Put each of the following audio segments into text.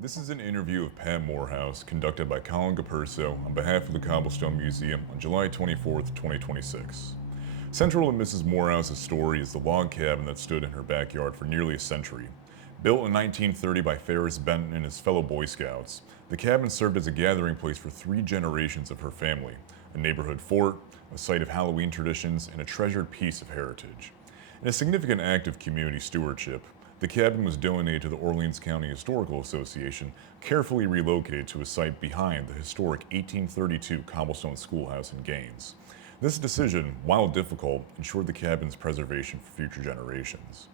This is an interview of Pat Moorhouse conducted by Collin Capurso on behalf of the Cobblestone Museum on July 24th, 2026. Central to Mrs. Moorhouse's story is the log cabin that stood in her backyard for nearly a century. Built in 1930 by Ferris Benton and his fellow Boy Scouts, the cabin served as a gathering place for 3 generations of her family, a neighborhood fort, a site of Halloween traditions, and a treasured piece of heritage. In a significant act of community stewardship, the cabin was donated to the Orleans County Historical Association, carefully relocated to a site behind the historic 1832 Cobblestone Schoolhouse in Gaines. This decision, while difficult, ensured the cabin's preservation for future generations.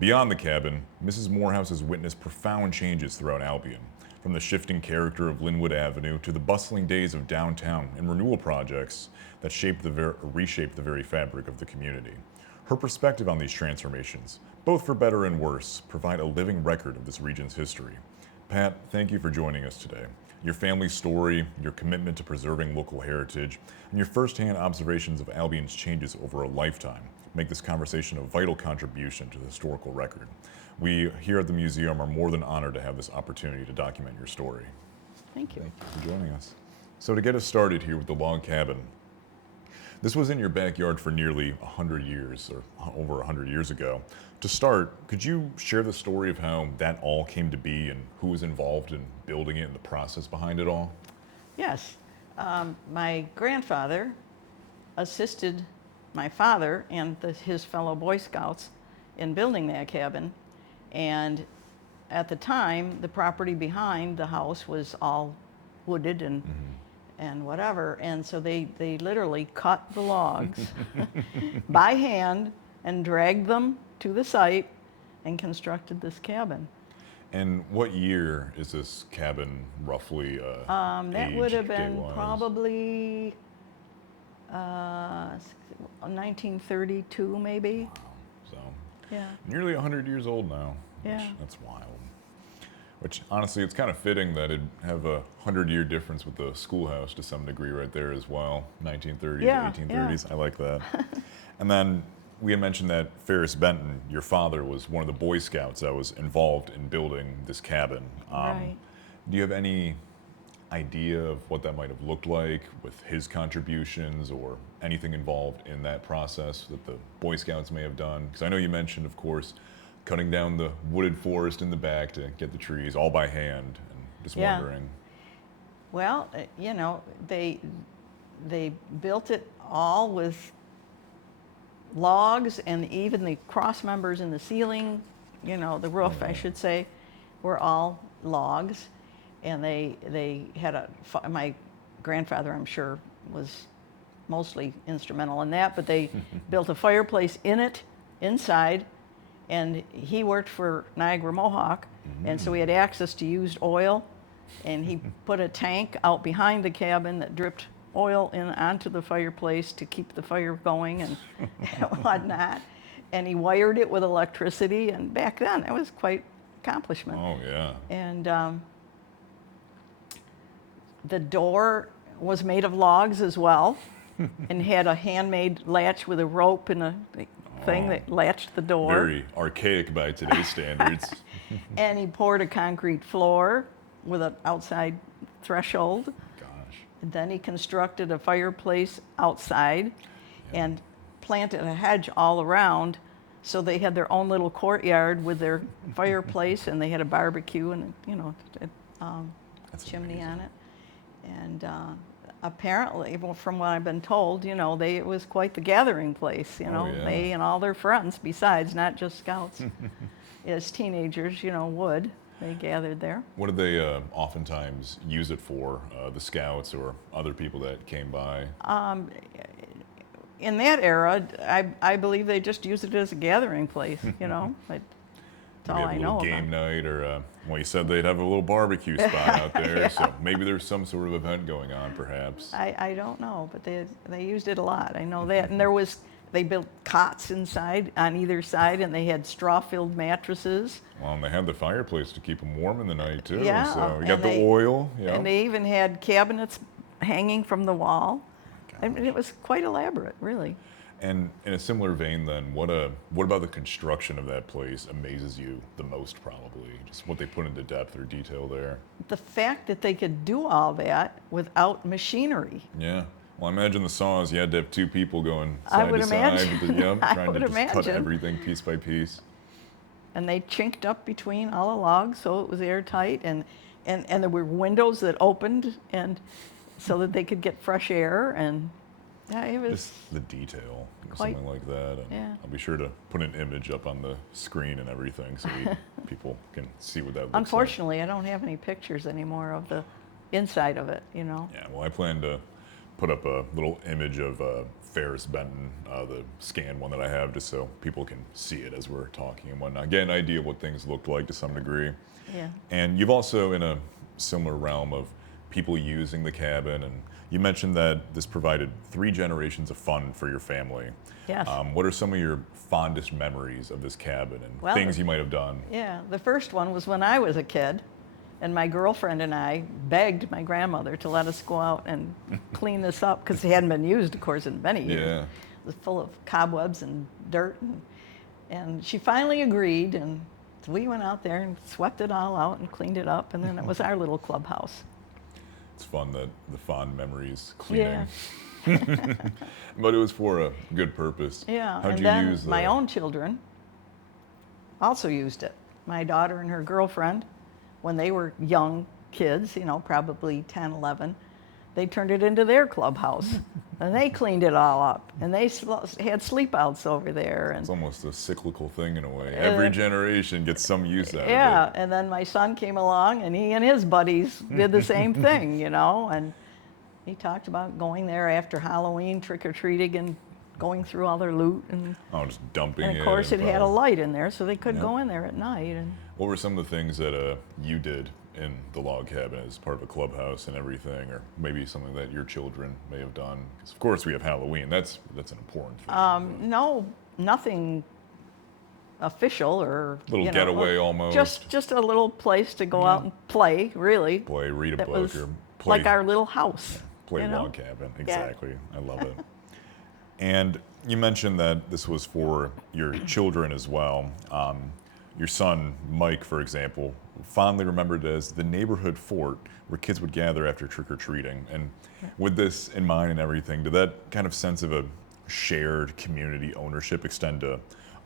Beyond the cabin, Mrs. Moorhouse has witnessed profound changes throughout Albion, from the shifting character of Linwood Avenue to the bustling days of downtown and renewal projects that reshaped the very fabric of the community. Her perspective on these transformations, both for better and worse, provide a living record of this region's history. Pat, thank you for joining us today. Your family's story, your commitment to preserving local heritage, and your firsthand observations of Albion's changes over a lifetime make this conversation a vital contribution to the historical record. We here at the museum are more than honored to have this opportunity to document your story. Thank you. Thank you for joining us. So to get us started here with the log cabin, this was in your backyard for nearly 100 years, or over 100 years ago. To start, could you share the story of how that all came to be and who was involved in building it and the process behind it all? Yes. My grandfather assisted my father and his fellow Boy Scouts in building that cabin. And at the time, the property behind the house was all wooded and whatever. And so they literally cut the logs by hand and dragged them to the site and constructed this cabin. And what year is this cabin roughly That would have been date-wise? probably 1932 maybe. So Yeah. nearly 100 years old now. Yeah. That's wild. Which honestly, it's kind of fitting that it'd have a 100-year difference with the schoolhouse to some degree right there as well. 1930s, Yeah, 1830s. I like that. And then we had mentioned that Ferris Benton, your father, was one of the Boy Scouts that was involved in building this cabin. Right. Do you have any idea of what that might have looked like with his contributions or anything involved in that process that the Boy Scouts may have done? Because I know you mentioned, of course, cutting down the wooded forest in the back to get the trees all by hand, and just Yeah. wondering. Well, they built it all with logs, and even the cross members in the ceiling, the roof, I should say, were all logs. And they had my grandfather, I'm sure, was mostly instrumental in that, but they built a fireplace inside, and he worked for Niagara Mohawk, and so he had access to used oil, and he put a tank out behind the cabin that dripped oil onto the fireplace to keep the fire going and whatnot. And he wired it with electricity, and back then it was quite accomplishment. Oh, yeah. And the door was made of logs as well, and had a handmade latch with a rope and a thing that latched the door. Very archaic by today's standards. And he poured a concrete floor with an outside threshold. Gosh. And then he constructed a fireplace outside and planted a hedge all around, so they had their own little courtyard with their fireplace, and they had a barbecue and That's chimney amazing. on it. And apparently, well, from what I've been told, it was quite the gathering place. Yeah. They and all their friends, besides not just scouts, as teenagers, would. They gathered there. What did they oftentimes use it for, the scouts or other people that came by? In that era, I believe they just used it as a gathering place. That's all Maybe I a know little about. game night, or well, you said they'd have a little barbecue spot out there, Yeah. so maybe there's some sort of event going on, perhaps. I don't know, but they used it a lot. I know that. And they built cots inside on either side, and they had straw-filled mattresses. Well, and they had the fireplace to keep them warm in the night too. Yeah, So you got and the oil. Yeah. And they even had cabinets hanging from the wall. I mean, it was quite elaborate, really. And in a similar vein, then, what about the construction of that place amazes you the most? Probably just what they put into depth or detail there. The fact that they could do all that without machinery. Yeah. Well, I imagine the saws. You had to have two people going I side would to side, imagine. yep, I trying to would just cut imagine. everything piece by piece. And they chinked up between all the logs so it was airtight, and there were windows that opened and so that they could get fresh air, and yeah, it was Just the detail, quite- something like that. And yeah. I'll be sure to put an image up on the screen and everything so people can see what that looks Unfortunately, I don't have any pictures anymore of the inside of it, like. Yeah, well, I plan to put up a little image of Ferris Benton, the scanned one that I have, just so people can see it as we're talking and whatnot. Get an idea of what things looked like to some degree. Yeah. And you've also, in a similar realm of people using the cabin, and you mentioned that this provided 3 generations of fun for your family. Yes. What are some of your fondest memories of this cabin and Well, things you might have done? Yeah, the first one was when I was a kid, and my girlfriend and I begged my grandmother to let us go out and clean this up because it hadn't been used, of course, in many years. Yeah. It was full of cobwebs and dirt, and she finally agreed, and so we went out there and swept it all out and cleaned it up, and then it was our little clubhouse. It's fun that the fond memories cleaning. Yeah. But it was for a good purpose. Yeah, How'd and you then use my own children also used it. My daughter and her girlfriend, when they were young kids, probably 10, 11, they turned it into their clubhouse. And they cleaned it all up. And they had sleepouts over there. It's And almost a cyclical thing in a way. Every generation gets some use out yeah, of it. and then my son came along, and he and his buddies did the same thing, and he talked about going there after Halloween, trick-or-treating, and going through all their loot. And Just dumping and it. of course, it and had a probably- light in there, so they could Yeah. go in there at night. And What were some of the things that you did in the log cabin as part of a clubhouse and everything, or maybe something that your children may have done? Because of course we have Halloween. That's an important thing. no, nothing official or Little getaway or almost. Just a little place to go out and play. Really, Play, read a that book, was or play, like our little house. play you know? log cabin. Exactly. I love it. And you mentioned that this was for your children as well. Your son, Mike, for example, fondly remembered it as the neighborhood fort where kids would gather after trick-or-treating. And with this in mind and everything, did that kind of sense of a shared community ownership extend to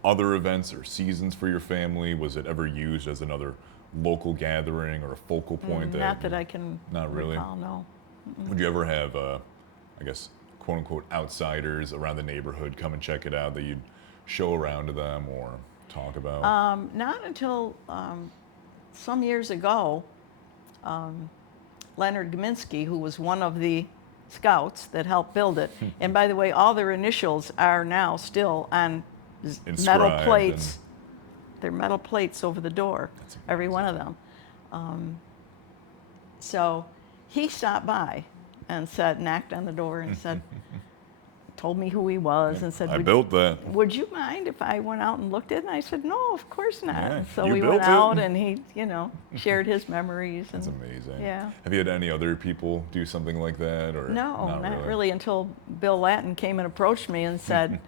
other events or seasons for your family? Was it ever used as another local gathering or a focal point? Not that I can Not really? recall, no. Would you ever have, I guess, quote unquote, outsiders around the neighborhood come and check it out that you'd show around to them or talk about? Not until some years ago, Leonard Gminski, who was one of the scouts that helped build it, and by the way, all their initials are now still on metal Inscribed plates. They're metal plates over the door, every one of them. So he stopped by and knocked on the door and said, told me who he was and said, I built that. would you mind if I went out and looked at it? And I said, no, of course not. Yeah, So you we built went it. out and he, shared his memories. That's And amazing. Yeah. Have you had any other people do something like that, or no, not not really until Bill Lattin came and approached me and said,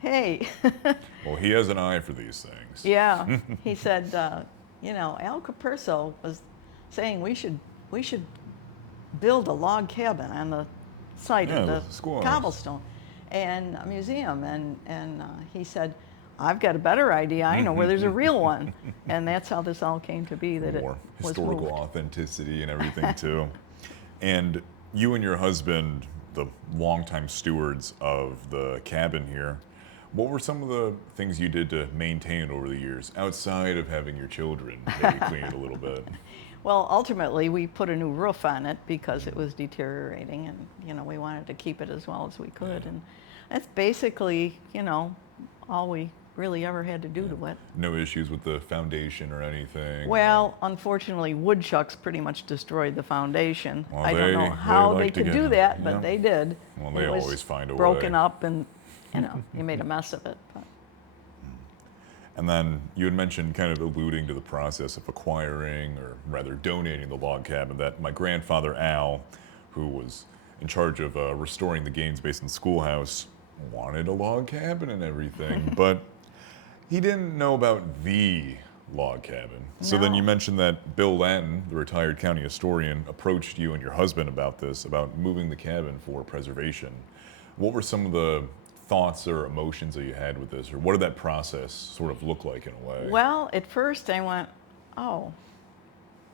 hey, Well, he has an eye for these things. yeah, he said, Al Capurso was saying we should build a log cabin on the site Yeah, of the the schoolhouse. Cobblestone and a museum. And he said, I've got a better idea. I know where there's a real one. And that's how this all came to be, that More it was historical moved. authenticity and everything too. And you and your husband, the longtime stewards of the cabin here, what were some of the things you did to maintain it over the years, outside of having your children maybe clean it a little bit? Well, ultimately, we put a new roof on it because it was deteriorating, and we wanted to keep it as well as we could. And that's basically, all we really ever had to do to it. No issues with the foundation or anything? Well, unfortunately, woodchucks pretty much destroyed the foundation. Well, I don't they know how like they to could do get- that, but yeah. they did. Well, they It was always find a broken way. up, and you made a mess of it. But. And then you had mentioned, kind of alluding to the process of acquiring, or rather donating the log cabin, that my grandfather Al, who was in charge of restoring the games based in the schoolhouse, wanted a log cabin and everything, but he didn't know about the log cabin. So then you No. mentioned that Bill Lanton, the retired county historian, approached you and your husband about this, about moving the cabin for preservation. What were some of the thoughts or emotions that you had with this, or what did that process sort of look like in a way? Well, at first I went, oh,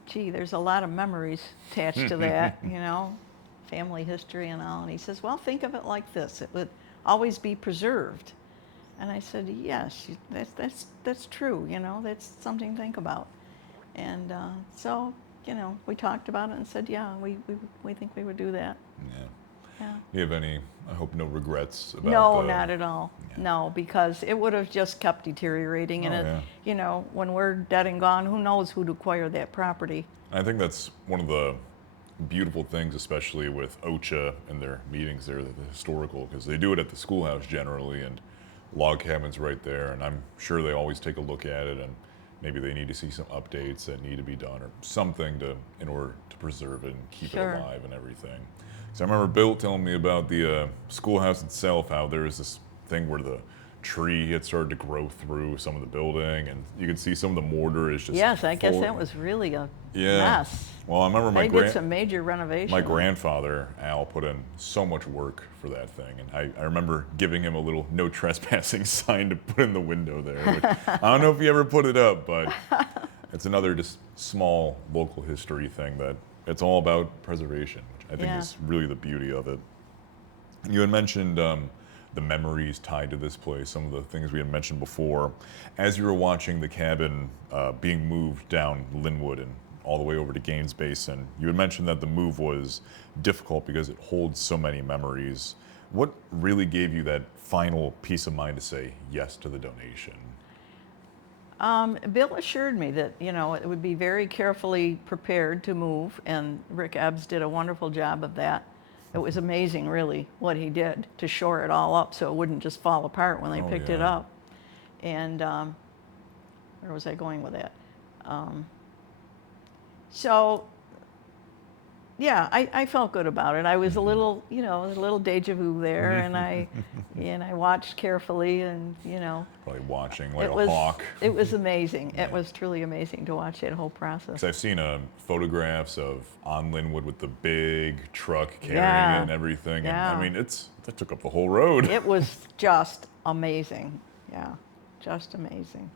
gee, there's a lot of memories attached to that, family history and all. And he says, well, think of it like this. It would always be preserved. And I said, yes, that's true, that's something to think about. And so, we talked about it and said, yeah, we think we would do that. Yeah. Yeah. Do you have any, I hope, no regrets about No, not at all. Yeah. No, because it would have just kept deteriorating. And when we're dead and gone, who knows who'd acquire that property? I think that's one of the beautiful things, especially with OCHA and their meetings there, the historical, because they do it at the schoolhouse generally, and log cabins right there, and I'm sure they always take a look at it, and maybe they need to see some updates that need to be done or something in order to preserve it and keep Sure. it alive and everything. So I remember Bill telling me about the schoolhouse itself, how there is this thing where the tree had started to grow through some of the building, and you could see some of the mortar is just Yes, I guess full- that was really a Yeah. mess. Well, I remember They did some major renovation. my grandfather, Al, put in so much work for that thing. And I remember giving him a little no trespassing sign to put in the window there. Which, I don't know if he ever put it up, but it's another just small local history thing that it's all about preservation, which I think Yeah. is really the beauty of it. You had mentioned the memories tied to this place, some of the things we had mentioned before. As you were watching the cabin being moved down Linwood and all the way over to Gaines Basin, you had mentioned that the move was difficult because it holds so many memories. What really gave you that final peace of mind to say yes to the donation? Bill assured me that, it would be very carefully prepared to move, and Rick Ebbs did a wonderful job of that. It was amazing, really, what he did to shore it all up so it wouldn't just fall apart when they Oh, picked it yeah. up. And where was I going with that? So, yeah, I felt good about it. I was a little, a little deja vu there, and I watched carefully, and Probably watching like it a was hawk. it was amazing. Yeah. It was truly amazing to watch that whole process. Because I've seen photographs of on Linwood with the big truck carrying Yeah. it and everything. And Yeah. I mean, that took up the whole road. It was just amazing. Yeah, just amazing.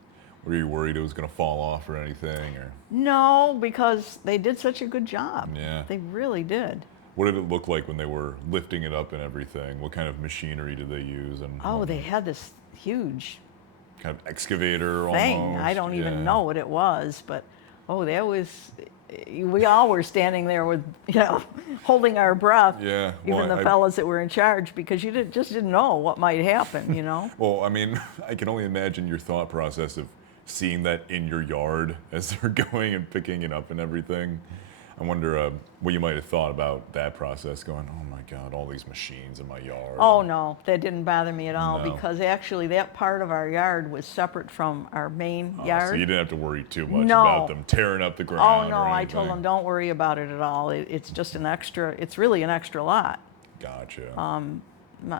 Were you worried it was going to fall off or anything? Or No, because they did such a good job. Yeah. They really did. what did it look like when they were lifting it up and everything? What kind of machinery did they use? And Oh, they had this huge kind of excavator thing. almost? I don't Yeah. even know what it was, but that was. We all were standing there with, holding our breath. Yeah, Even well, the fellas that were in charge, because you just didn't know what might happen. Well, I mean, I can only imagine your thought process of seeing that in your yard as they're going and picking it up and everything. I wonder what you might have thought about that process, going, oh my God, all these machines in my yard. Oh, no, that didn't bother me at all, No. because actually that part of our yard was separate from our main yard. So you didn't have to worry too much No. about them tearing up the Oh, ground. no, or I told them, anything. don't worry about it at all. It's just it's really an extra lot. Gotcha.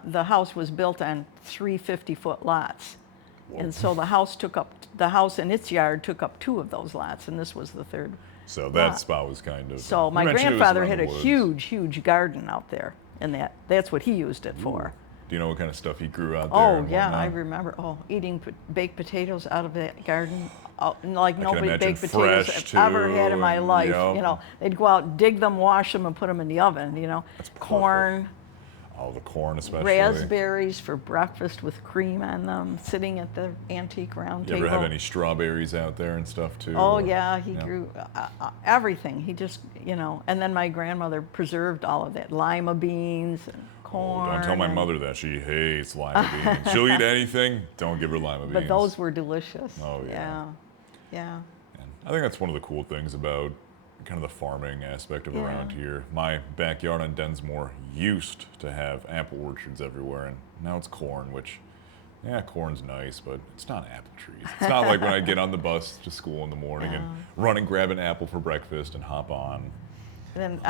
The house was built on 3 50-foot lots. Whoa. And so the house and its yard took up 2 of those lots, and this was the third. So that lot. spot was kind of. So you my mentioned it was grandfather around had the a woods. huge garden out there, and that's what he used it for. Do you know what kind of stuff he grew out there? Oh, and yeah, I whatnot? remember. Oh, eating baked potatoes out of that garden, like nobody imagine baked potatoes fresh, I've ever had in too, my and- life. yep. They'd go out, dig them, wash them, and put them in the oven. That's perfect. Corn, Oh, the corn especially. raspberries for breakfast with cream on them, sitting at the antique round You table. ever have any strawberries out there and stuff too? Oh, or- yeah, he grew everything. He just, and then my grandmother preserved all of that, lima beans and Oh, corn. don't tell my and- mother that. She hates lima beans. She'll eat anything. Don't give her lima beans. But those were delicious. Oh, yeah. Yeah. And I think that's one of the cool things about kind of the farming aspect of Yeah. around here. My backyard on Densmore used to have apple orchards everywhere, and now it's corn, which, yeah, corn's nice, but it's not apple trees. It's not like when I get on the bus to school in the morning and run and grab an apple for breakfast and hop on. then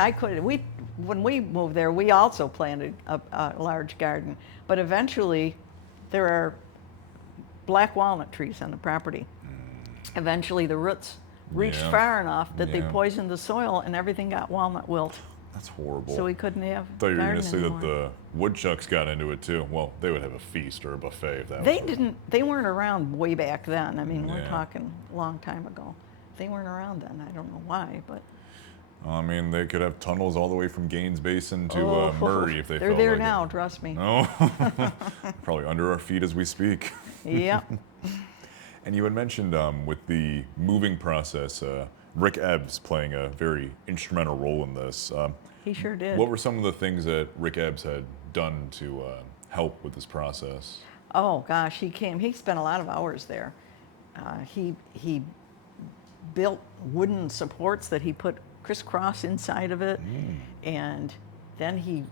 when we moved there, we also planted a large garden. But eventually, there are black walnut trees on the property. Eventually, the roots reached Yeah. far enough that they Yeah. poisoned the soil, and everything got walnut wilt. That's horrible. So we couldn't have I thought you were going to garden say anymore. that the woodchucks got into it too. Well, they would have a feast or a buffet if that They was. didn't. They weren't around way back then. I mean, we're Yeah. talking a long time ago. They weren't around then. I don't know why, but I mean, they could have tunnels all the way from Gaines Basin to Murray if they they're felt there like now. it. Trust me. No, probably under our feet as we speak. Yep. And you had mentioned with the moving process, Rick Ebbs playing a very instrumental role in this. He sure did. What were some of the things that Rick Ebbs had done to help with this process? Oh gosh, he came. He spent a lot of hours there. He built wooden supports that he put crisscross inside of it, and then he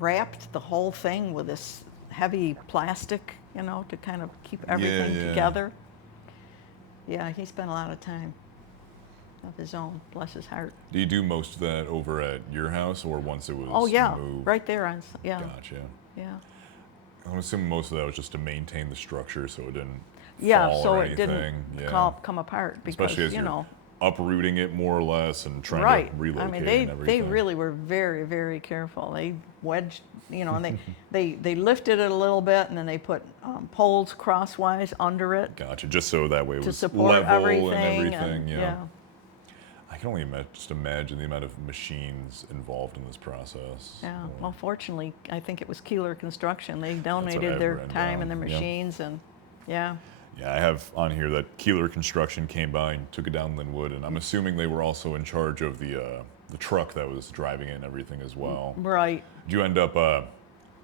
wrapped the whole thing with this heavy plastic, to kind of keep everything yeah. together. Yeah, he spent a lot of time of his own. Bless his heart. Do you do most of that over at your house or once it was Oh yeah, moved? right there on. Yeah, Gotcha. yeah. I'm assuming most of that was just to maintain the structure so it didn't Yeah, fall so or it anything. didn't Yeah. come apart because Especially as you're uprooting it more or less and trying right. to relocate I mean, and they everything. really were very, very careful. They wedged, and they lifted it a little bit, and then they put poles crosswise under it Gotcha. Just so that way it to was support level everything. and everything. Yeah. Yeah. I can only just imagine the amount of machines involved in this process. Yeah. So, Well, fortunately, I think it was Keeler Construction. They what donated I've their written time down. and their Yeah. machines, and yeah. yeah, I have on here that Keeler Construction came by and took it down Linwood, and I'm assuming they were also in charge of the truck that was driving it and everything as well. Right. Did you end up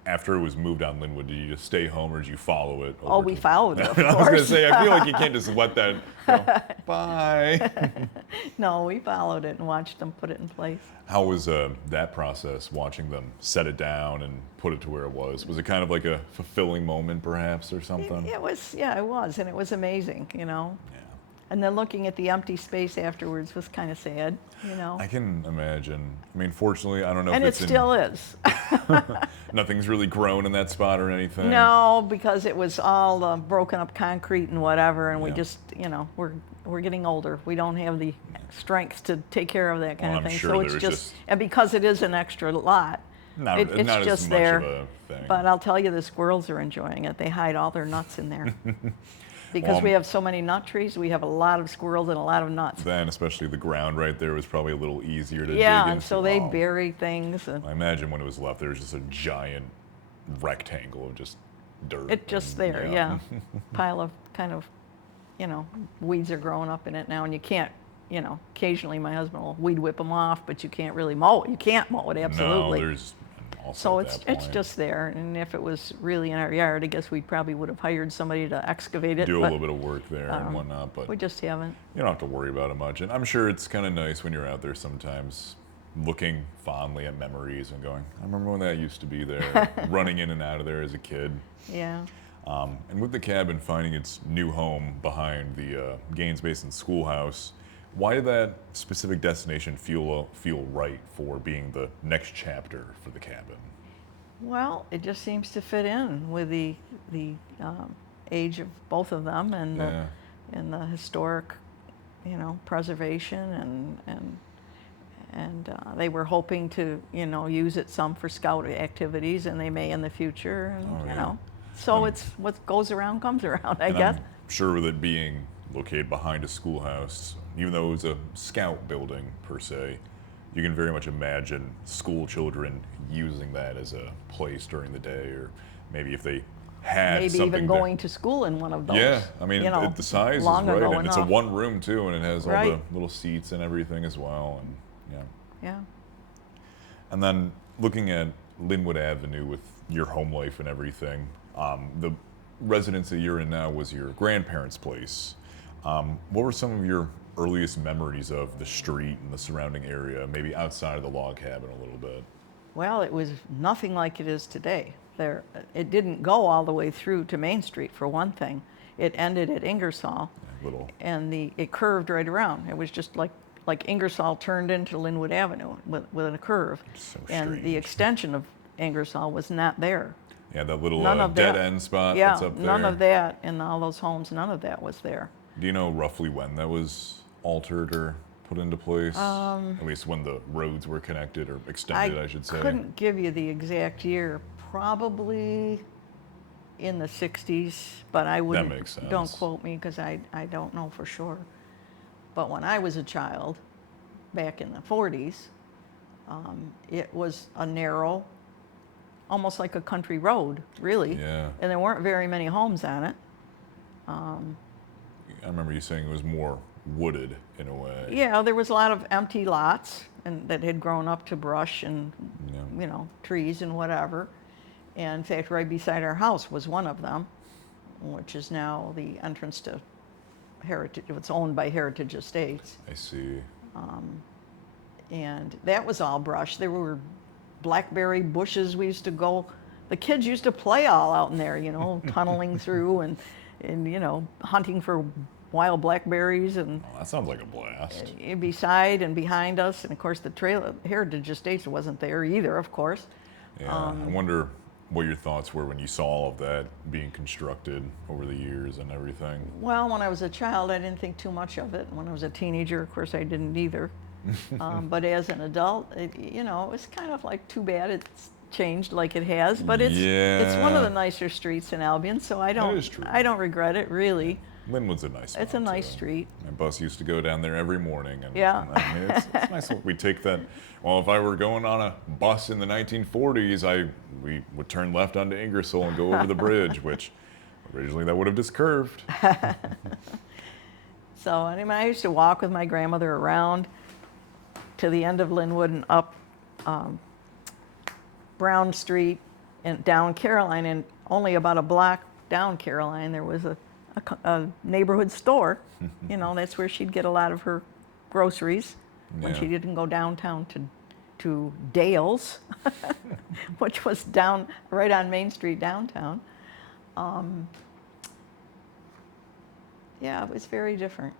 after it was moved on Linwood? Did you just stay home or did you follow it? Oh, over we to- followed it, of I was gonna course. say I feel like you can't just let that go. Bye. No, we followed it and watched them put it in place. How was that process, watching them set it down and put it to where it was? Was it kind of like a fulfilling moment, perhaps, or something? It was, yeah, it was, and it was amazing, Yeah. And then looking at the empty space afterwards was kind of sad, I can imagine. I mean, fortunately, I don't know And if it it's still is. nothing's really grown in that spot or anything. No, because it was all broken up concrete and whatever, and we Yeah. just, we're getting older. We don't have the strength to take care of that kind Well, of I'm thing. sure So it's there's just- and because it is an extra lot, Not, it's not just as much there. of a thing. But I'll tell you, the squirrels are enjoying it. They hide all their nuts in there. Because Well, we have so many nut trees, we have a lot of squirrels and a lot of nuts. Then, especially the ground right there was probably a little easier to dig Yeah, into. and so they Oh, bury things. And I imagine when it was left, there was just a giant rectangle of just dirt. it just and- there, yeah. Pile of kind of, weeds are growing up in it now, and you can't, occasionally my husband will weed whip them off, but you can't really mow it. You can't mow it, absolutely. No, there's also So at it's that point, just there, and if it was really in our yard, I guess we probably would have hired somebody to excavate it. do a but little bit of work there and whatnot, but we just haven't. you don't have to worry about it much. And I'm sure it's kind of nice when you're out there sometimes looking fondly at memories and going, I remember when that used to be there, running in and out of there as a kid. Yeah. And with the cabin finding its new home behind the Gaines Basin Schoolhouse, why did that specific destination feel right for being the next chapter for the cabin? Well, it just seems to fit in with the age of both of them, and Yeah. the historic, preservation, and they were hoping to use it some for scout activities, and they may in the future, and Oh, yeah. so it's what goes around comes around, I And guess. I'm sure with it being located behind a schoolhouse, even though it was a scout building per se, you can very much imagine school children using that as a place during the day, or maybe if they had Maybe something even that- going to school in one of those. Yeah, I mean, the size is long right, ago and it's a enough. one room too, and it has all Right. the little seats and everything as well, and yeah. Yeah. And then looking at Linwood Avenue with your home life and everything, the residence that you're in now was your grandparents' place. What were some of your earliest memories of the street and the surrounding area, maybe outside of the log cabin a little bit? Well, it was nothing like it is today. It didn't go all the way through to Main Street, for one thing. It ended at Ingersoll, Little, and it curved right around. It was just like like Ingersoll turned into Linwood Avenue with a curve. So And strange. the extension of Ingersoll was not there. Yeah, that little None of dead that. end spot Yeah, that's up there. none of that in all those homes, none of that was there. Do you know roughly when that was altered or put into place? At least when the roads were connected or extended, I should say. Couldn't give you the exact year. Probably in the 60s, but I wouldn't. makes sense. Don't quote me because I don't know for sure. But when I was a child, back in the 40s, it was a narrow, almost like a country road, really. Yeah. And there weren't very many homes on it. I remember you saying it was more wooded in a way. Yeah, there was a lot of empty lots and that had grown up to brush and Yeah. trees and whatever. And in fact, right beside our house was one of them, which is now the entrance to Heritage. It's owned by Heritage Estates, I see. and that was all brush. There were blackberry bushes. We used to go. The kids used to play all out in there, tunneling through and hunting for wild blackberries and. Oh, that sounds like a blast. Beside and behind us, and of course the trail Heritage Estates wasn't there either, of course. Yeah. I wonder what your thoughts were when you saw all of that being constructed over the years and everything. Well, when I was a child, I didn't think too much of it. When I was a teenager, of course, I didn't either. But as an adult, it was kind of like too bad it's changed like it has. But it's one of the nicer streets in Albion, so I That is true. don't regret it really. Linwood's a nice spot. It's a nice too. street. My bus used to go down there every morning. And, Yeah. and I mean, it's nice. We take that. Well, if I were going on a bus in the 1940s, we would turn left onto Ingersoll and go over the bridge, which originally that would have just curved. So anyway, I used to walk with my grandmother around to the end of Linwood and up Brown Street and down Caroline, and only about a block down Caroline there was a neighborhood store. That's where she'd get a lot of her groceries when Yeah. she didn't go downtown to Dale's, which was down right on Main Street downtown. Yeah, it was very different.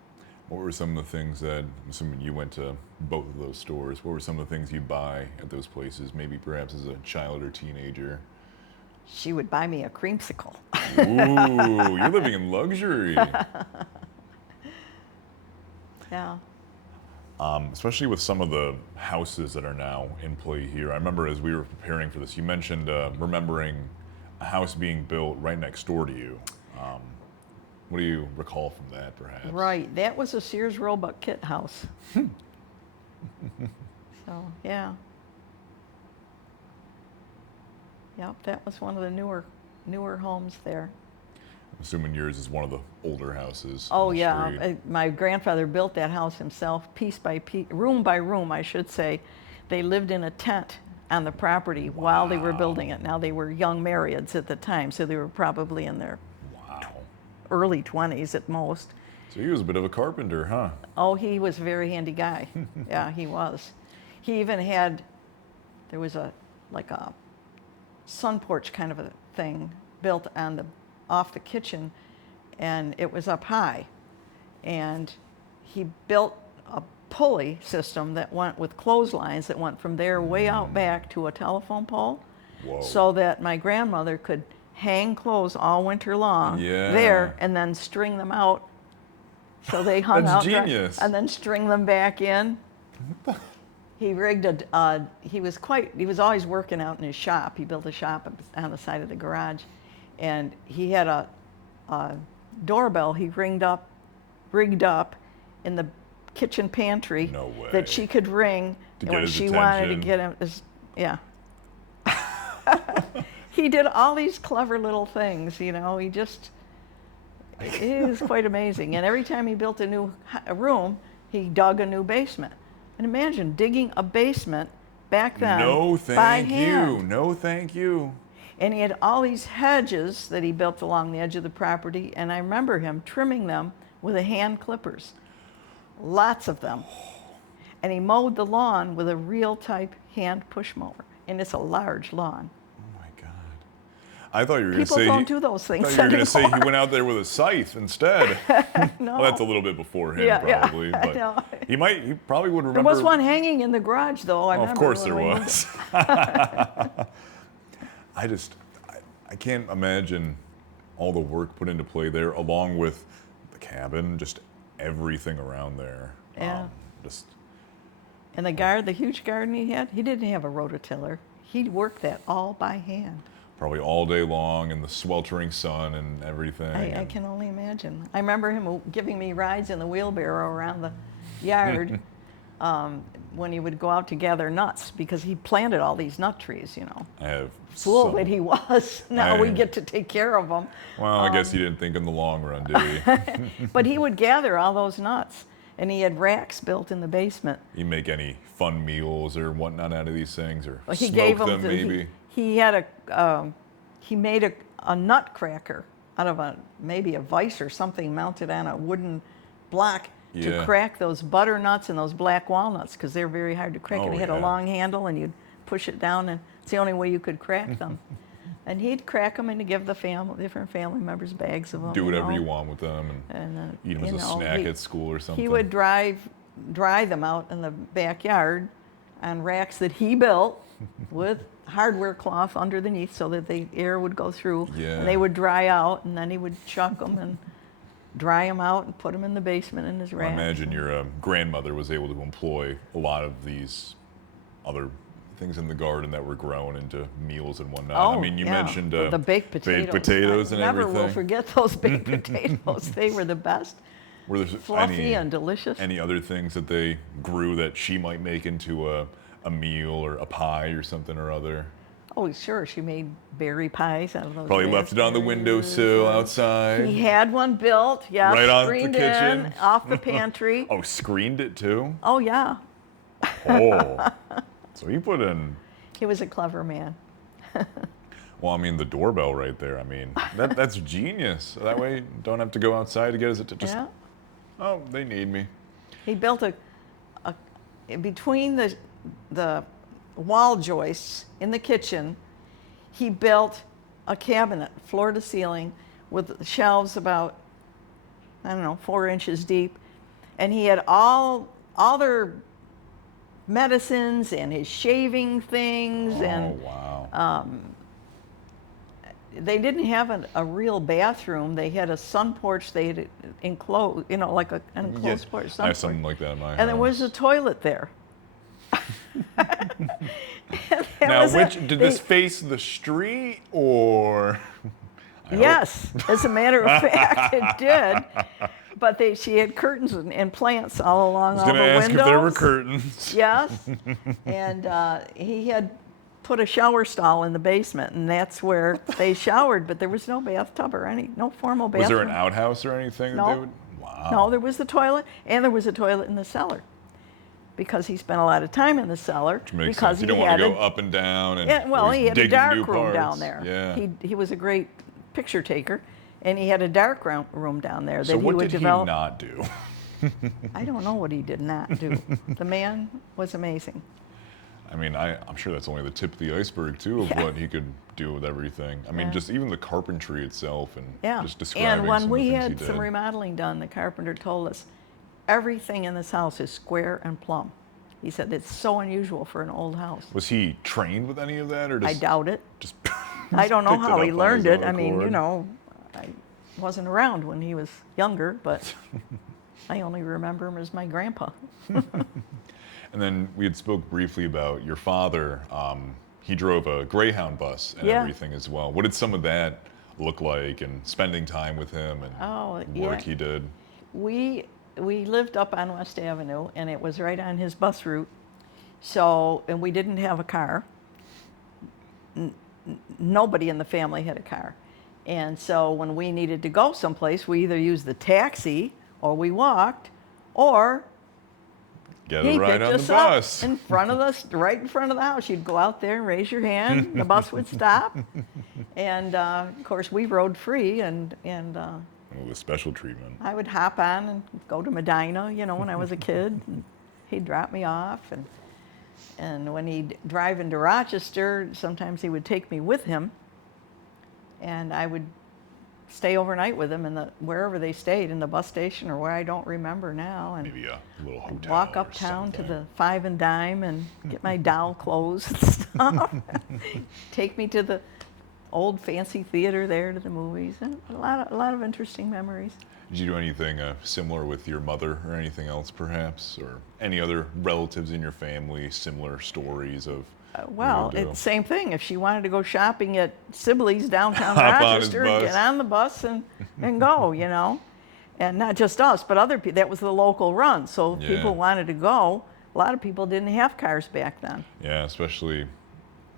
What were some of the things that, I'm assuming you went to both of those stores, what were some of the things you'd buy at those places, maybe perhaps as a child or teenager? She would buy me a creamsicle. Ooh, you're living in luxury. Yeah. Especially with some of the houses that are now in play here. I remember as we were preparing for this, you mentioned remembering a house being built right next door to you. What do you recall from that, perhaps? Right. That was a Sears Roebuck Kit house. So, yeah. Yep, that was one of the newer homes there. I'm assuming yours is one of the older houses. Oh, on the yeah. street. My grandfather built that house himself, piece by piece, room by room, I should say. They lived in a tent on the property while they were building it. Now, they were young marrieds at the time, so they were probably in their Wow. early 20s at most. So he was a bit of a carpenter, huh? Oh, he was a very handy guy. Yeah, he was. He even had, there was a sun porch kind of a thing built off the kitchen, and it was up high. And he built a pulley system that went with clotheslines that went from there way out back to a telephone pole. Whoa. So that my grandmother could hang clothes all winter long Yeah. there and then string them out. So they hung That's out dry- genius. and then string them back in. He rigged he was always working out in his shop. He built a shop on the side of the garage, and he had a doorbell he rigged up in the kitchen pantry No way. that she could ring To when get his she wanted to attention. get him. Yeah. He did all these clever little things, He just, it is quite amazing. And every time he built a new room, he dug a new basement. And imagine digging a basement back then No, by thank hand. you. No, thank you. And he had all these hedges that he built along the edge of the property, and I remember him trimming them with a hand clippers. Lots of them. And he mowed the lawn with a real type hand push mower. And it's a large lawn. Oh my God. I thought you were going to People say don't do those I things thought you were going to say he anymore. went out there with a scythe instead. No. Well, that's a little bit before him, Yeah, probably. I But know. he probably would remember. There was one hanging in the garage, though. I Oh, of remember course when there we moved was. I just, I can't imagine all the work put into play there, along with the cabin, just everything around there. Yeah. Just And the huge garden he had, he didn't have a rototiller. He worked that all by hand. probably all day long in the sweltering sun and everything. I and- can only imagine. I remember him giving me rides in the wheelbarrow around the yard when he would go out to gather nuts, because he planted all these nut trees, you know. I have Fool some- that he was. Now we I- get to take care of them. Well, I guess he didn't think in the long run, did he? But he would gather all those nuts, and he had racks built in the basement. You make any fun meals or whatnot out of these things, or Well, he smoke gave them them. maybe? He had he made a nutcracker out of maybe a vise or something mounted on a wooden block to Yeah. crack those butternuts and those black walnuts, because they're very hard to crack. Oh, And he had yeah. a long handle, and you'd push it down, and it's the only way you could crack them. And he'd crack them and to give the different family members bags of them. Do whatever know. you want with them and And eat them as you a know, snack he- at school or something. He would dry them out in the backyard on racks that he built with hardware cloth underneath so that the air would go through. Yeah. And they would dry out, and then he would chunk them and dry them out and put them in the basement in his I rack. imagine your grandmother was able to employ a lot of these other things in the garden that were grown into meals and whatnot. Oh, I mean, you yeah. mentioned the baked potatoes. potatoes I and never everything. will forget those baked potatoes. They were the best, Were there fluffy and delicious. any other things that they grew that she might make into a meal or a pie or something or other? Oh, sure. She made berry pies out of those. Probably left it on the raspberries. windowsill outside. He had one built, yeah, Right on the screened kitchen. in off the pantry. Oh, screened it too? Oh, yeah. Oh. So he put in, He was a clever man. well, I mean, the doorbell right there. I mean, that's genius. That way you don't have to go outside to get it. Just, Yeah. oh, they need me. He built a between the wall joists in the kitchen, he built a cabinet, floor to ceiling, with shelves about, I don't know, 4 inches deep. And he had all their medicines and his shaving things, Oh, and wow. they didn't have a real bathroom. They had a sun porch they had enclosed, you know, like an enclosed porch. I Sun have porch. something like that in my house. And there was a toilet there. Now, was it. did this face the street or? I hope- Yes, as a matter of fact, it did. But she had curtains and plants all along I was all the going to ask windows. if there were curtains. Yes, and he had put a shower stall in the basement, and that's where they showered. But there was no bathtub or no formal bathroom. Was there an outhouse or anything that No. they would? Wow. No, there was the toilet, and there was a toilet in the cellar, because he spent a lot of time in the cellar. Which makes because sense. You don't he want to had go up and down and Yeah, well, always he had a digging dark new room down parts. there. Yeah. He was a great picture taker, and he had a dark room down there So that he what would did develop. he not do? I don't know what he did not do. The man was amazing. I mean, I'm sure that's only the tip of the iceberg too of Yeah. what he could do with everything. I mean, Yeah. just even the carpentry itself and Yeah. just describing And when some we of the things had he some did. remodeling done, the carpenter told us everything in this house is square and plumb. He said it's so unusual for an old house. Was he trained with any of that, or I just, doubt it. just I don't know picked it how he up on learned his it. own I mean, you accord? know, I wasn't around when he was younger, but I only remember him as my grandpa. And then we had spoke briefly about your father. He drove a Greyhound bus and Yeah. everything as well. What did some of that look like, and spending time with him and Oh, work yeah. he did? We lived up on West Avenue, and it was right on his bus route. So, and we didn't have a car. Nobody in the family had a car. And so when we needed to go someplace, we either used the taxi, or we walked, or Get he a ride picked on the us up bus. in front of us, right in front of the house. You'd go out there and raise your hand, the bus would stop. And of course, we rode free, and Oh, the special treatment. I would hop on and go to Medina, you know, when I was a kid. And he'd drop me off. And when he'd drive into Rochester, sometimes he would take me with him. and I would stay overnight with them in wherever they stayed, in the bus station or where I don't remember now. And Maybe a little I'd hotel. walk or uptown to something. the Five and Dime and get my doll clothes and stuff. Take me to the old fancy theater there to the movies, and a lot of interesting memories. Did you do anything similar with your mother or anything else perhaps? Or any other relatives in your family, similar stories of Well, what you would it's the same thing. If she wanted to go shopping at Sibley's downtown Hop on his Rochester, bus. get on the bus and go, you know. And not just us, but other people. That was the local run. So if Yeah. people wanted to go, a lot of people didn't have cars back then, Yeah, especially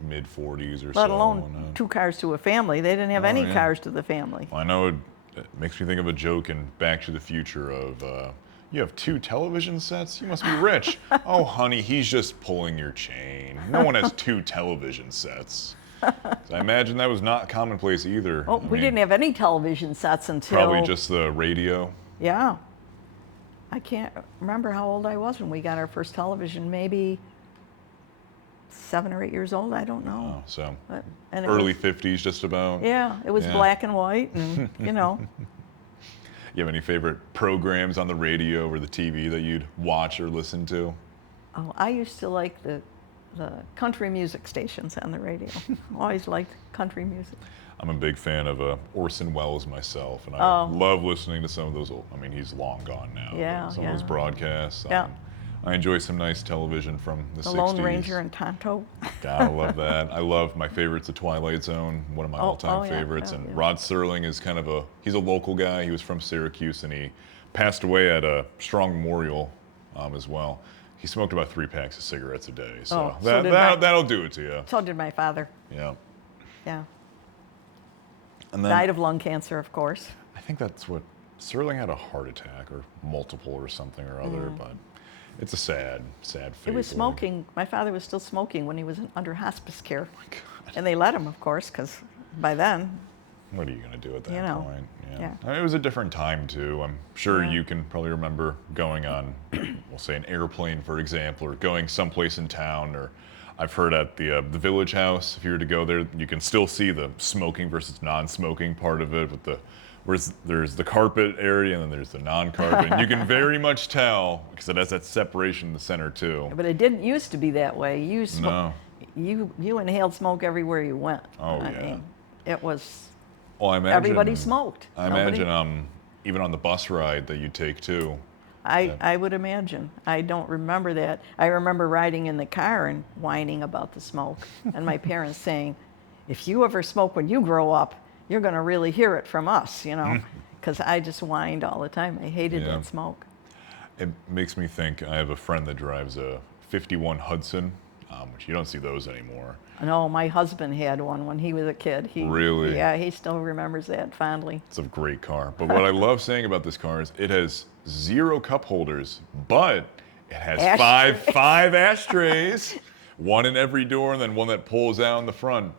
mid-40s or so. let alone and, 2 cars to a family. They didn't have any yeah. cars to the family. I know it makes me think of a joke in Back to the Future of, you have 2 television sets? You must be rich. Oh, honey, he's just pulling your chain. No one has 2 television sets. So I imagine that was not commonplace either. Oh, I we mean, didn't have any television sets until... Probably just the radio. Yeah. I can't remember how old I was when we got our first television. Maybe 7 or 8 years old. I don't know. Oh, so And it early was- 50s just about. Yeah, it was Yeah. black and white, and you know. You have any favorite programs on the radio or the TV that you'd watch or listen to? Oh, I used to like the country music stations on the radio. Always liked country music. I'm a big fan of Orson Welles myself, and I Oh. love listening to some of those old, I mean, he's long gone now. but Yeah, some of those yeah. broadcasts. Yeah. I enjoy some nice television from the The 60s. Lone Ranger and Tonto. Gotta love that. I love my favorites, The Twilight Zone, one of my all-time yeah, favorites. yeah, And yeah. Rod Serling is kind of he's a local guy. He was from Syracuse, and he passed away at a Strong Memorial as well. He smoked about 3 packs of cigarettes a day. So, Oh, so did that'll do it to you. So did my father. Yeah. Yeah. And then Died of lung cancer, of course. I think that's what Serling had, a heart attack or multiple or something or other, but it's a sad fate. It was smoking. My father was still smoking when he was under hospice care. And they let him, of course, because by then, What are you going to do at that You know, point? yeah. I mean, it was a different time, too. I'm sure Yeah. you can probably remember going on, we'll say an airplane, for example, or going someplace in town, or I've heard at the Village House, if you were to go there, you can still see the smoking versus non-smoking part of it, with whereas there's the carpet area and then there's the non-carpet. And you can very much tell, because it has that separation in the center, too. but it didn't used to be that way. No. You inhaled smoke everywhere you went. Oh, I yeah. mean, it was, Well, I imagine everybody smoked. I Nobody- imagine even on the bus ride that you take, too. I would imagine. I don't remember that. I remember riding in the car and whining about the smoke, and my parents saying, if you ever smoke when you grow up, you're going to really hear it from us, you know, because I just whined all the time. I hated Yeah. that smoke. It makes me think, I have a friend that drives a 51 Hudson, which you don't see those anymore. No, my husband had one when he was a kid. Really? Yeah, he still remembers that fondly. It's a great car. But what I love saying about this car is it has 0 cup holders, but it has Ashtrays. five ashtrays, one in every door, and then one that pulls out in the front.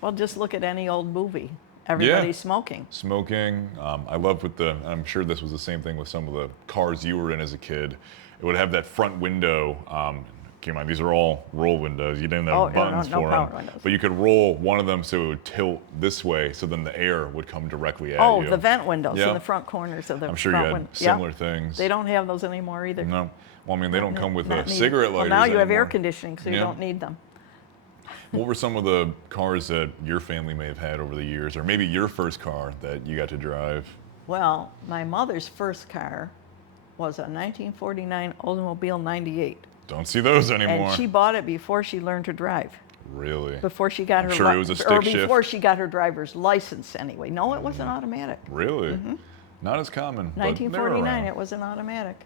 Well, just look at any old movie. Everybody's smoking. Smoking. I love I'm sure this was the same thing with some of the cars you were in as a kid. It would have that front window. Keep in mind, these are all roll windows. You didn't have Oh, no, buttons no for power them. windows. But you could roll one of them so it would tilt this way, so then the air would come directly at Oh, you. the vent windows Yeah. in the front corners of the I'm sure you front had window. similar things. They don't have those anymore either. No. Well, I mean, they don't come with Not needed. cigarette Well, lighters now you have air anymore. conditioning, so you Yeah. don't need them. What were some of the cars that your family may have had over the years, or maybe your first car that you got to drive? Well, my mother's first car was a 1949 Oldsmobile 98. Don't see those anymore. And she bought it before she learned to drive. Really? Before she got her sure it was a stick shift. before she got her driver's license anyway. No, it was an automatic. Really? Not as common. but they were 1949, around. it was an automatic.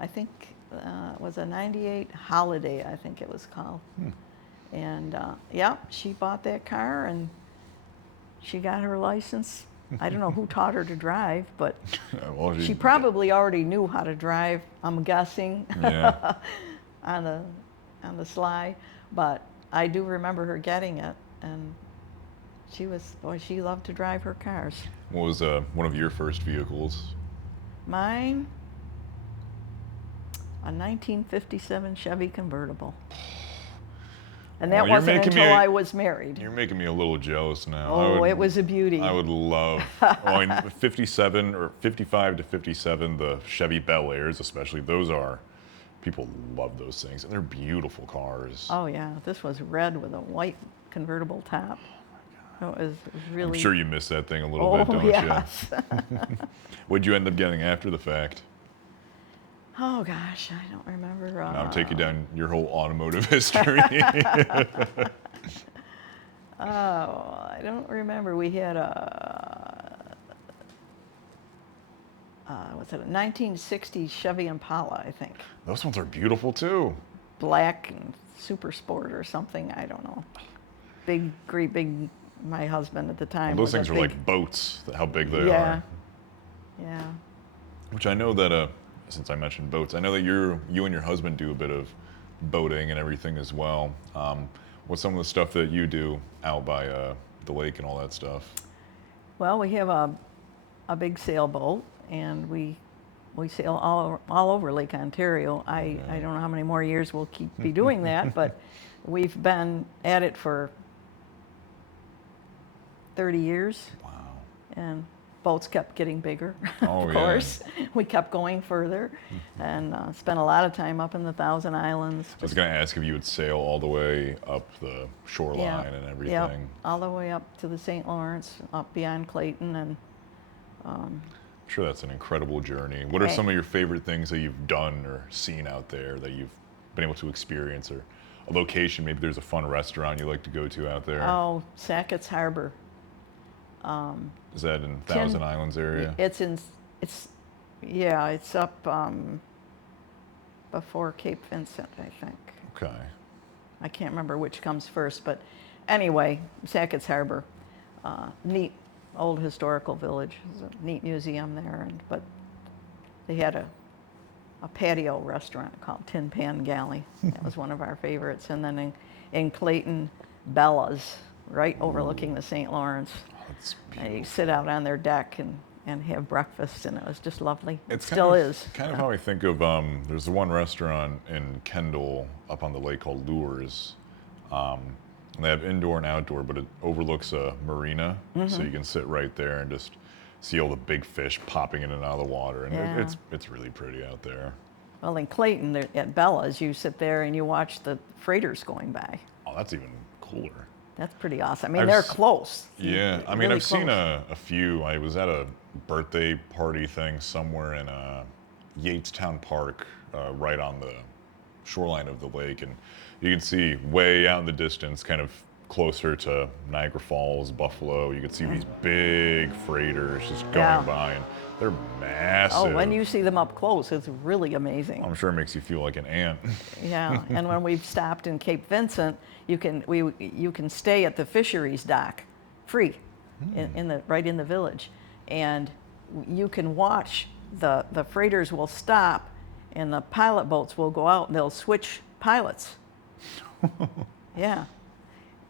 I think it was a 98 Holiday, I think it was called. And yeah, she bought that car and she got her license. I don't know who taught her to drive, but Well, she probably already knew how to drive, I'm guessing, Yeah. on the sly. But I do remember her getting it, and she loved to drive her cars. What was one of your first vehicles? Mine, a 1957 Chevy convertible. And that Well, wasn't until I was married. You're making me a little jealous now. Oh, it was a beauty. I would love, well, I mean, 57 or 55 to 57, the Chevy Bel Airs especially, people love those things, and they're beautiful cars. Oh yeah, this was red with a white convertible top. It was really. I'm sure you miss that thing a little bit, don't yes. you? What'd you end up getting after the fact? Oh gosh, I don't remember. I'll take you down your whole automotive history. Oh, I don't remember. We had what's it, a 1960 Chevy Impala, I think. Those ones are beautiful too. Black and super sport or something, I don't know. Great big, my husband at the time. Well, those was things are like boats, how big they yeah, are. Yeah. Which I know that, since I mentioned boats, I know that you and your husband do a bit of boating and everything as well. What's some of the stuff that you do out by the lake and all that stuff? Well, we have a big sailboat, and we sail all over Lake Ontario. I don't know how many more years we'll be doing that, but we've been at it for 30 years. Wow. And boats kept getting bigger, Oh, of course. We kept going further and spent a lot of time up in the Thousand Islands. I was going to ask if you would sail all the way up the shoreline and everything. Yeah, all the way up to the St. Lawrence, up beyond Clayton. And I'm sure that's an incredible journey. What are some of your favorite things that you've done or seen out there that you've been able to experience, or a location? Maybe there's a fun restaurant you like to go to out there. Oh, Sackett's Harbor. Is that in Thousand Islands area? It's up before Cape Vincent, I think. Okay. I can't remember which comes first, but anyway, Sackett's Harbor, neat old historical village. There's a neat museum there, but they had a patio restaurant called Tin Pan Galley. That was one of our favorites. And then in Clayton, Bella's, right overlooking the St. Lawrence. That's And you sit out on their deck and have breakfast, and it was just lovely. It's Still is. Kind of how I think of, there's the one restaurant in Kendall up on the lake called Lures. And they have indoor and outdoor, but it overlooks a marina, so you can sit right there and just see all the big fish popping in and out of the water, and Yeah. it's really pretty out there. Well, in Clayton, at Bella's, you sit there and you watch the freighters going by. Oh, that's even cooler. That's pretty awesome. I mean, they're close. Yeah, I mean, Really I've seen close. a few. I was at a birthday party thing somewhere in Yatestown Park, right on the shoreline of the lake, and you can see way out in the distance, kind of closer to Niagara Falls, Buffalo. You can see these big freighters just going Yeah. by, and they're massive. Oh, when you see them up close, it's really amazing. I'm sure it makes you feel like an ant. Yeah, and when we've stopped in Cape Vincent, you can stay at the fisheries dock, free, right in the village, and you can watch the freighters will stop, and the pilot boats will go out and they'll switch pilots. Yeah,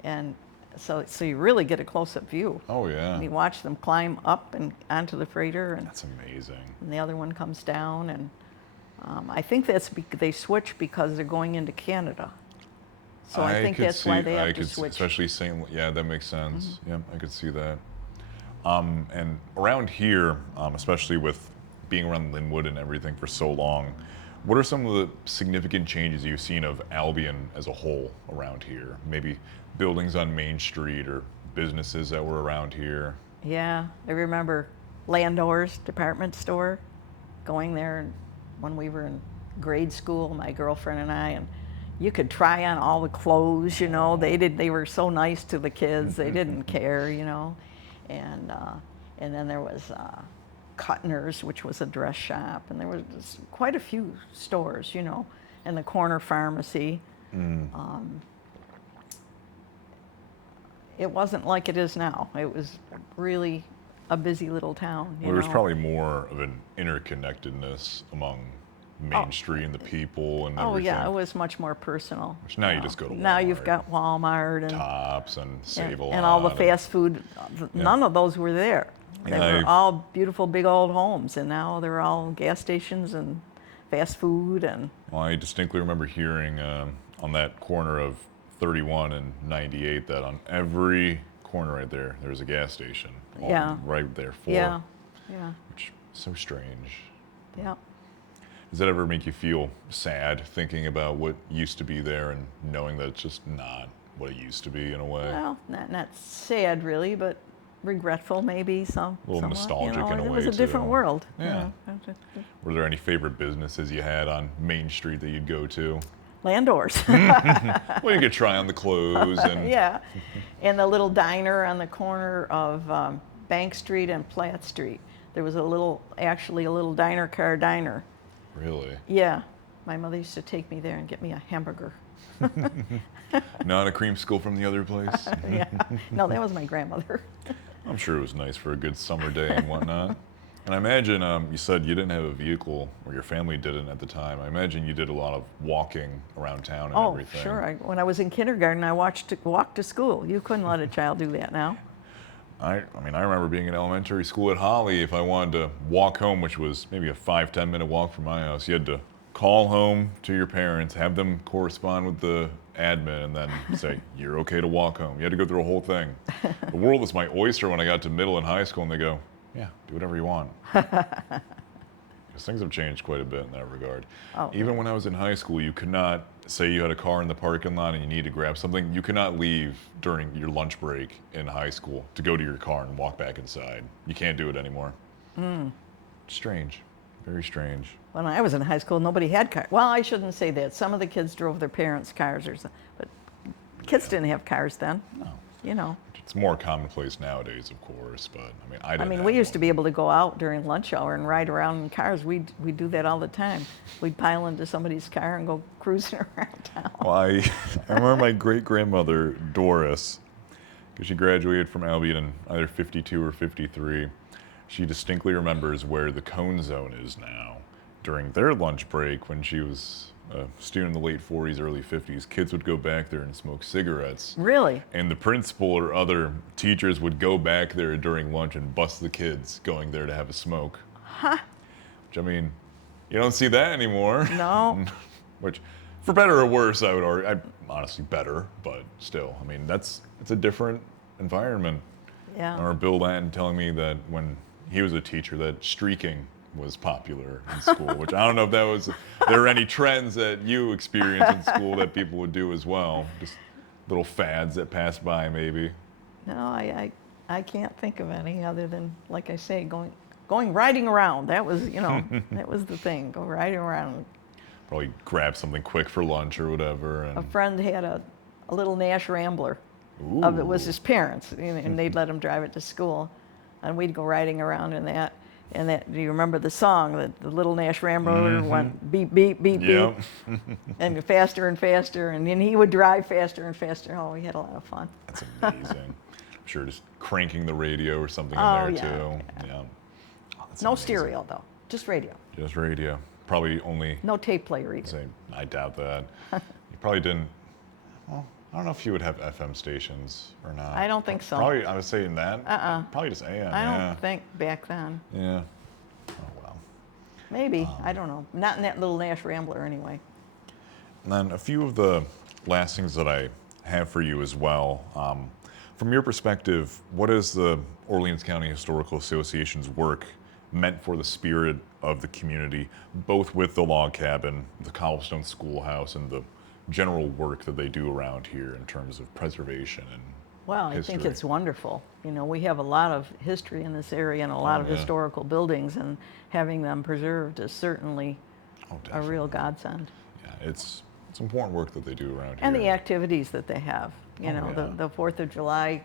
and so you really get a close-up view. Oh yeah, You watch them climb up and onto the freighter, and that's amazing. the other one comes down, and I think they switch because they're going into Canada. So I think could that's why they I have to could switch. Especially St. Yeah, that makes sense. Yeah, I could see that. And around here, especially with being around Linwood and everything for so long, what are some of the significant changes you've seen of Albion as a whole around here? Maybe buildings on Main Street or businesses that were around here. Yeah, I remember Landor's department store, going there when we were in grade school, my girlfriend and I, and you could try on all the clothes, They were so nice to the kids. They didn't care, And then there was Kuttner's, which was a dress shop, and there was just quite a few stores, and the corner pharmacy. It wasn't like it is now. It was really a busy little town. Well, there's probably more of an interconnectedness among Main Street and the people and Oh everything. yeah, it was much more personal. Which now you just go to Now you've Walmart. got Walmart and Tops and Save-A-Lot. and all the fast food. None of those were there. They Yeah, were all beautiful big old homes, and now they're all gas stations and fast food and. Well, I distinctly remember hearing on that corner of 31 and 98 that on every corner right there, there's a gas station. Yeah. Right there, four. Yeah, yeah, Which is so strange. yeah. Does that ever make you feel sad thinking about what used to be there and knowing that it's just not what it used to be in a way? Well, not sad really, but regretful maybe A little somewhat, nostalgic in a It way, was a different too. world. Yeah. Were there any favorite businesses you had on Main Street that you'd go to? Landors. Well, you could try on the clothes and Yeah, and the little diner on the corner of Bank Street and Platt Street. There was actually a little diner car diner. Really? Yeah, my mother used to take me there and get me a hamburger. Not a creamsicle from the other place? Yeah, no, that was my grandmother. I'm sure it was nice for a good summer day and whatnot. And I imagine you said you didn't have a vehicle, or your family didn't at the time. I imagine you did a lot of walking around town and Oh, everything. sure. When I was in kindergarten, I walked to school. You couldn't let a child do that now. I mean, I remember being in elementary school at Holly. If I wanted to walk home, which was maybe a 5-10 minute walk from my house, you had to call home to your parents, have them correspond with the admin, and then say, you're okay to walk home. You had to go through a whole thing. The world was my oyster when I got to middle and high school, and they go, yeah, do whatever you want. Because things have changed quite a bit in that regard. Oh, Even when I was in high school, you could not, say you had a car in the parking lot and you need to grab something, you could not leave during your lunch break in high school to go to your car and walk back inside. You can't do it anymore. Strange. Very strange. When I was in high school, nobody had cars. Well, I shouldn't say that. Some of the kids drove their parents' cars or something, but kids didn't have cars then. No. You know. It's more commonplace nowadays, of course, but I mean, I didn't have We used to one. be able to go out during lunch hour and ride around in cars. We'd do that all the time. We'd pile into somebody's car and go cruising around town. Well, I remember my great-grandmother, Doris, because she graduated from Albion in either 52 or 53. She distinctly remembers where the cone zone is now. During their lunch break, when she was a student in the late 40s, early 50s, kids would go back there and smoke cigarettes. Really? And the principal or other teachers would go back there during lunch and bust the kids going there to have a smoke. Huh? Which, I mean, you don't see that anymore. No. Which, for better or worse, I would argue, honestly better, but still, I mean, it's a different environment. Yeah. I remember Bill Lanton telling me that when he was a teacher that streaking was popular in school, which I don't know if there were any trends that you experienced in school that people would do as well, just little fads that passed by maybe. No, I can't think of any other than, like I say, going riding around. That was, that was the thing. Go riding around. Probably grab something quick for lunch or whatever. And A friend had a little Nash Rambler. Ooh. It was his parents, and they'd let him drive it to school, and we'd go riding around in that. And do you remember the song that the little Nash Rambler went beep beep beep Yep. beep, and faster and faster, and then he would drive faster and faster. Oh, we had a lot of fun. That's amazing. I'm sure just cranking the radio or something Oh, in there yeah, too. Yeah. Oh, that's No amazing. stereo though, just radio. Just radio. Probably only. No tape player either. Say, I doubt that. You probably didn't. Well, I don't know if you would have FM stations or not. I don't think so. Probably, I was saying that. Uh-uh. Probably just AM. I yeah. don't think back then. Yeah. Oh well. Maybe, I don't know. Not in that little Nash Rambler anyway. And then a few of the last things that I have for you as well. From your perspective, what is the Orleans County Historical Association's work meant for the spirit of the community, both with the log cabin, the Cobblestone Schoolhouse, and the general work that they do around here in terms of preservation and Well, I history? think it's wonderful. We have a lot of history in this area and a lot of yeah. historical buildings, and having them preserved is certainly Oh, a real definitely. godsend. Yeah, it's important work that they do around And here. the activities that they have, yeah. the 4th of July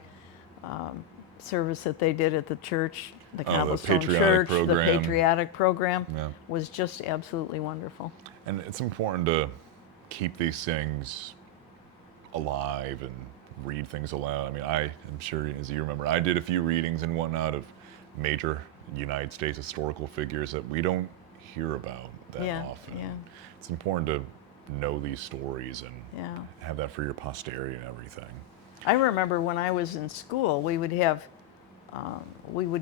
service that they did at the church, the the Cobblestone patriotic Church, the program. patriotic program Yeah. was just absolutely wonderful. And it's important to keep these things alive and read things aloud. I mean, I am sure, as you remember, I did a few readings and whatnot of major United States historical figures that we don't hear about that Yeah, often. yeah. It's important to know these stories and Yeah. have that for your posterity and everything. I remember when I was in school, we would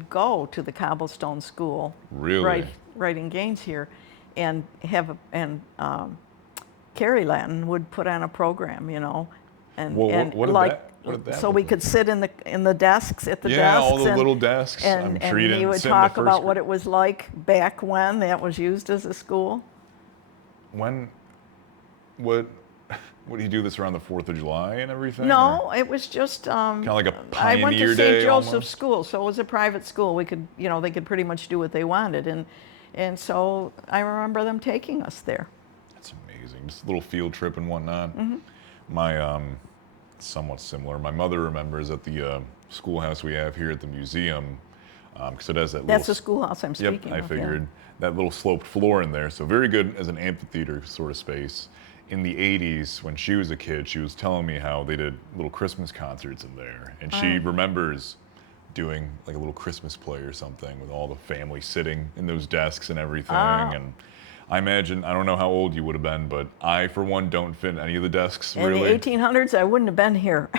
go to the Cobblestone School, Really? right in Gaines here, and Carrie Latin would put on a program, And, Well, and what did like, that? What did that so look we like? could sit in the desks at the Yeah, desks. all the little desks. I'm And sure you he didn't would sit in the talk first about what grade. it was like back when that was used as a school. When, what, would he do this around the 4th of July and everything? No, it was just. Kind of like a I went to Pioneer St. Day Joseph's almost? School, so it was a private school. We could, they could pretty much do what they wanted, and so I remember them taking us there. That's amazing. Just a little field trip and whatnot. Mm-hmm. My, somewhat similar. My mother remembers at the schoolhouse we have here at the museum, because it has that That's little. the schoolhouse I'm Yep, speaking I of. yeah. figured. That little sloped floor in there. So very good as an amphitheater sort of space. In the 80s, when she was a kid, she was telling me how they did little Christmas concerts in there. And she remembers doing like a little Christmas play or something with all the family sitting in those desks and everything. And I imagine, I don't know how old you would have been, but I, for one, don't fit in any of the desks, In really. the 1800s, I wouldn't have been here.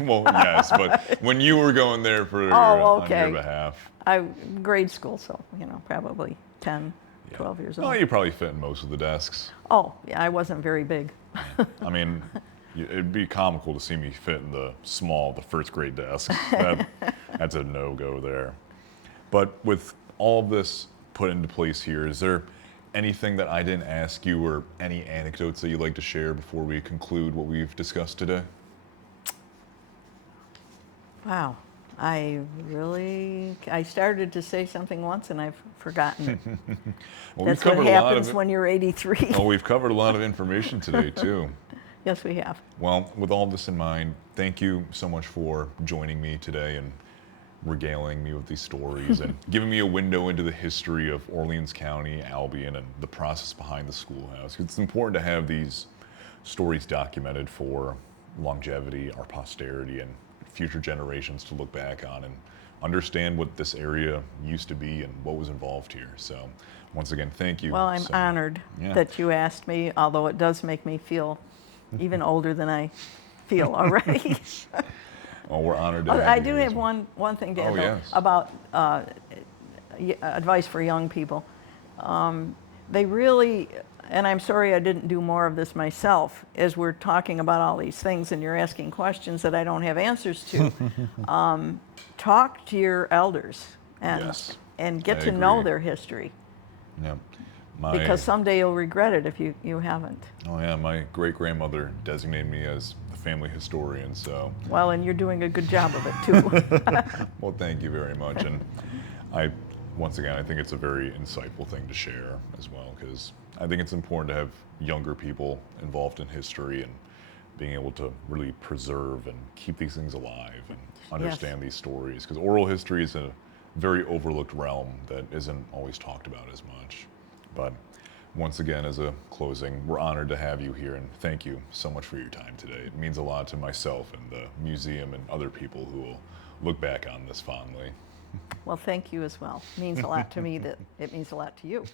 Well, yes, but when you were going there for Oh, on okay. your behalf. Grade school, so, probably 10, 12 years old. Well, you probably fit in most of the desks. Oh, yeah, I wasn't very big. I mean, it'd be comical to see me fit in the first grade desk. That's a no-go there. But with all of this put into place here, is there anything that I didn't ask you or any anecdotes that you'd like to share before we conclude what we've discussed today? Wow. I started to say something once and I've forgotten it. Well, That's we've what covered a lot happens of when you're 83. Well, we've covered a lot of information today, too. Yes, we have. Well, with all this in mind, thank you so much for joining me today and regaling me with these stories and giving me a window into the history of Orleans County, Albion, and the process behind the schoolhouse. It's important to have these stories documented for longevity, our posterity, and future generations to look back on and understand what this area used to be and what was involved here. So, once again, thank you. Well, I'm honored that you asked me, although it does make me feel even older than I feel already. Well, we're honored to have you. I do here have as well. one thing to add Oh, though, yes. about advice for young people. They really, and I'm sorry I didn't do more of this myself, as we're talking about all these things and you're asking questions that I don't have answers to. Talk to your elders and Yes, get I to know agree. their history, Yeah. because someday you'll regret it if you haven't. Oh yeah, my great-grandmother designated me as the family historian, so. Well, and you're doing a good job of it too. Well, thank you very much. And once again, I think it's a very insightful thing to share as well, because I think it's important to have younger people involved in history and being able to really preserve and keep these things alive and understand these stories, because oral history is a very overlooked realm that isn't always talked about as much. But once again, as a closing, we're honored to have you here, and thank you so much for your time today. It means a lot to myself and the museum and other people who will look back on this fondly. Well, thank you as well. It means a lot to me that it means a lot to you.